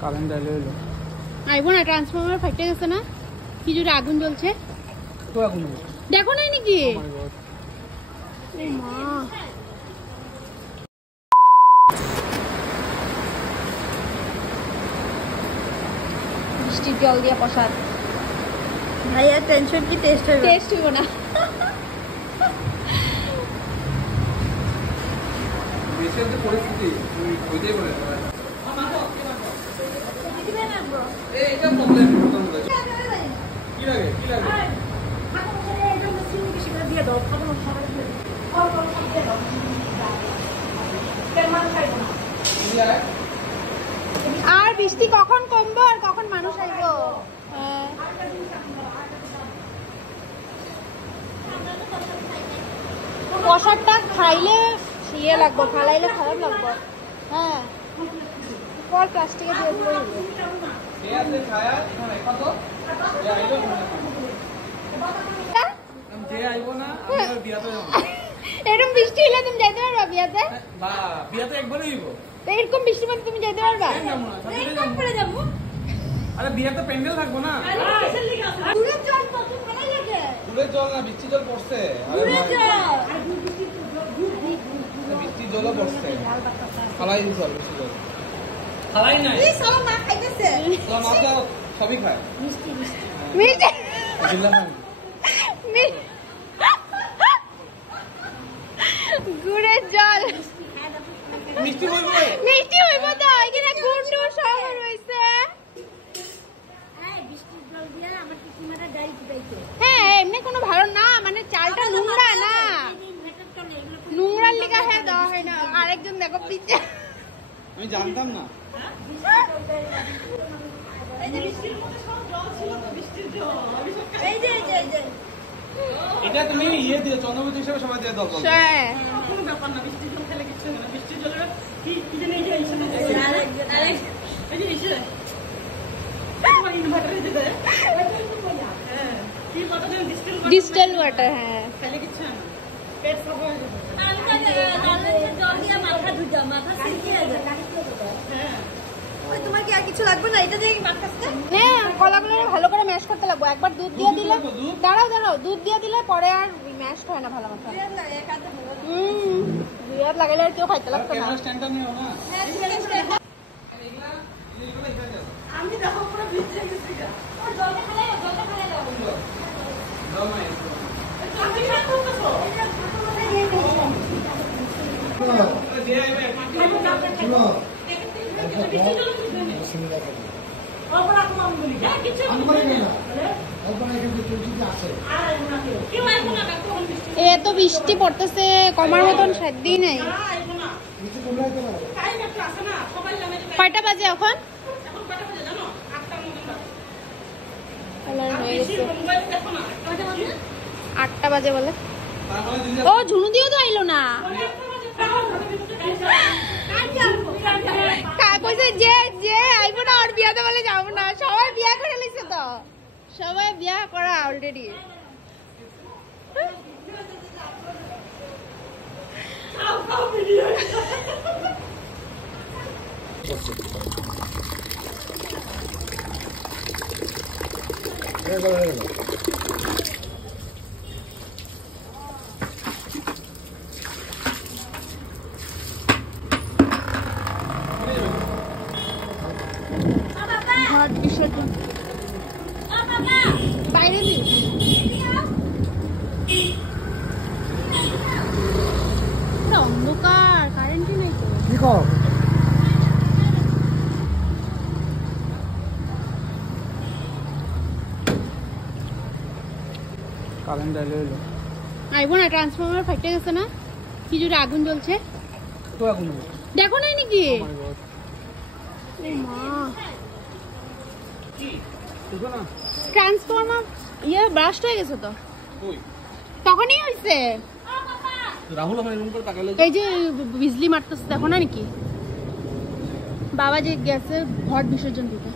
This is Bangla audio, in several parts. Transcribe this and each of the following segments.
কারেন্ট এলো এলো আইবো না, ট্রান্সফরমার ফাইটে গেছে না, কি জোরে আগুন জ্বলছে। তো আগুন দেখো নাই নাকি? ও মা, বৃষ্টির জল দিয়ে প্রসাদ। ভাইয়া টেনশন কি টেস্ট হবে? টেস্ট হইব না। দেশের যে পরিস্থিতি ওইটাই বলে এটা প্রবলেম। কি লাগে কি লাগে? আর বৃষ্টি কখন কমবো আর কখন মানুষ আইবো? প্রসাদটা খাইলে ইয়ে লাগবো, ফালাইলে খারাপ লাগবো। হ্যাঁ, পর প্লাস্টিকে দিয়ে দিলে এরকম বৃষ্টি হলে তুমি যাইতে পারবা বিয়াতে? বিয়াতে একবারই হইব। এরকম বৃষ্টি মানে তুমি যাইতে পারবা? আরে বিয়াতে প্যান্ডেল থাকবো না। দূরের জল তো তুমি ভালো লাগে। দূরের জল না, বৃষ্টি জল পড়ছে। দূরের জল বৃষ্টি জলও পড়ছে। খালাই দিছ বৃষ্টি জল। খালাই নাই। এই সালা মা খাইতেছে। তোর মা তো সবই খায়। মিষ্টি মিষ্টি। মিষ্টি দিলাম না। গুড়ের জল মিষ্টি হইব। মিষ্টি হইব তো, এখানে গুড় টুড় সব রইছে। বৃষ্টির জল দিয়ে আমার কিমাটা গাড়ি দিতেছে। হ্যাঁ, এমনি কোনো ভালো না, মানে চালটা নোংরা না, নোংরার লিগা হ্যাঁ দেওয়া হয় না। আরেকজন দেখো পিছে, আমি জানতাম না। এই যে বৃষ্টির মধ্যে সব জল ছিল তো, বৃষ্টির জল। এই যে এই যে এই যে এটা তুমি ইয়ে দিও, চন্দ্রমুখী হিসেবে সবাই দিয়ে দাও। হ্যাঁ কোনো ব্যাপার না, বৃষ্টির জল খেলে কিছু হবে না। বৃষ্টির জলের কি কি জানি এই যে এইখানে আরেকজন এই যে এসে তোমার ইনভার্টারে যেতে হ্যাঁ কি কথা জানি ডিস্টেল ওয়াটার। হ্যাঁ, খেলে কিছু হবে না, পেট সাফ হয়ে যাবে। আমি জল দিয়ে মাথা ধুইতাম, মাথা সিল্কি হয়ে যায়। হ্যাঁ ওই তোমার কি আর কিছু লাগবে না? এটা দিয়ে মাথাতে হ্যাঁ, কলাগুলো ভালো করে ম্যাশ করতে লাগবে। একবার দুধ দিয়ে দিলে, দাঁড়াও দাঁড়াও, দুধ দিয়ে দিলে পরে আর ম্যাশ হয় না ভালো মতো। দুই হাত লাগাইলে আর কেউ খাইতে লাগতো না। ক্যামেরা স্ট্যান্ডটা নিও না। আমি দেখো পুরো ভিজে গেছি। জলটা খালাই দাও। দাও না। আমি না করতেছো এটা ছোট করে দিয়ে দিই। দিয়ে আইবে এক মিনিট। শুনো বৃষ্টি জল দিবেন ওপরা কম বলি যা কিছু হবে না। ওপরা কিন্তু তুলসী আছে আর না কি হয় না তখন বৃষ্টি এত বৃষ্টি পড়তেছে, কমার মতন সাধ্যই নাই। আইবো না কিছু কমলাইতে পারে টাইম একটা আছে না, সবাই জানে যে কয়টা বাজে এখন? এখন কয়টা বাজে জানো? 8টার মতো বাজে। কালার হয়ে গেছে। মোবাইল দেখো না কয়টা বাজে? 8টা বাজে বলে। তারপরে দিদি ও ঝুনু দিও তো আইলো না। কইছে যে যে আইবো না, আর বিয়াতে বলে যাবো না। সবাই বিয়া করে লিছে তো, সবাই বিয়া করা অলরেডি। ঘট বিসর্জন বাইরে দি। অন্ধকার, কারেন্টই নাই তো। কি কর? কারেন্ট এলো এলো আইবো না, ট্রান্সফরমার ফাইটে গেছে না, কি জোরে আগুন জ্বলছে। তো আগুন দেখো নাই নাকি? ও মা, দেখো না। ট্রান্সফরমার ইয়ে ব্রাস্ট হয়ে গেছে তো, ওই তখনই হয়েছে। রাহুল আমার এরকম করে তাকালে এই যে বিজলি মারতেছে, দেখো না নাকি? বাবা যে গেছে ঘট বিসর্জন দিতে।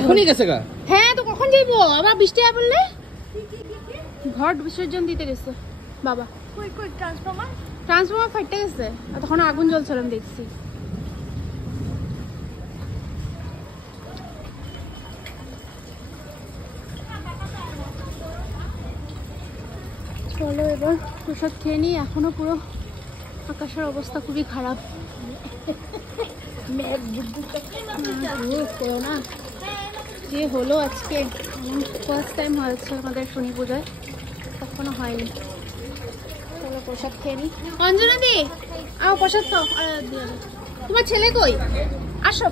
এখনই গেছে গা? হ্যাঁ, তো কখন যাইবো? আবার বৃষ্টি আয় বললে ঘট বিসর্জন দিতে গেছে বাবা। কই কই ট্রান্সফরমার ট্রান্সফরমার ফাইটে গেছে, তখন আগুন জ্বলছিল আমি দেখছি। চলো এবার প্রসাদ খেয়ে নিই। এখনো পুরো আকাশের অবস্থা খুবই খারাপ। না যে হলো আজকে, ফার্স্ট টাইম হয়েছে আমাদের শনি পূজায়, কখনো হয়নি। চলো প্রসাদ খেয়ে নিই। অঞ্জনা দি আও প্রসাদ খাও। আর দিয়ে দাও। তোমার ছেলে কই? আসো।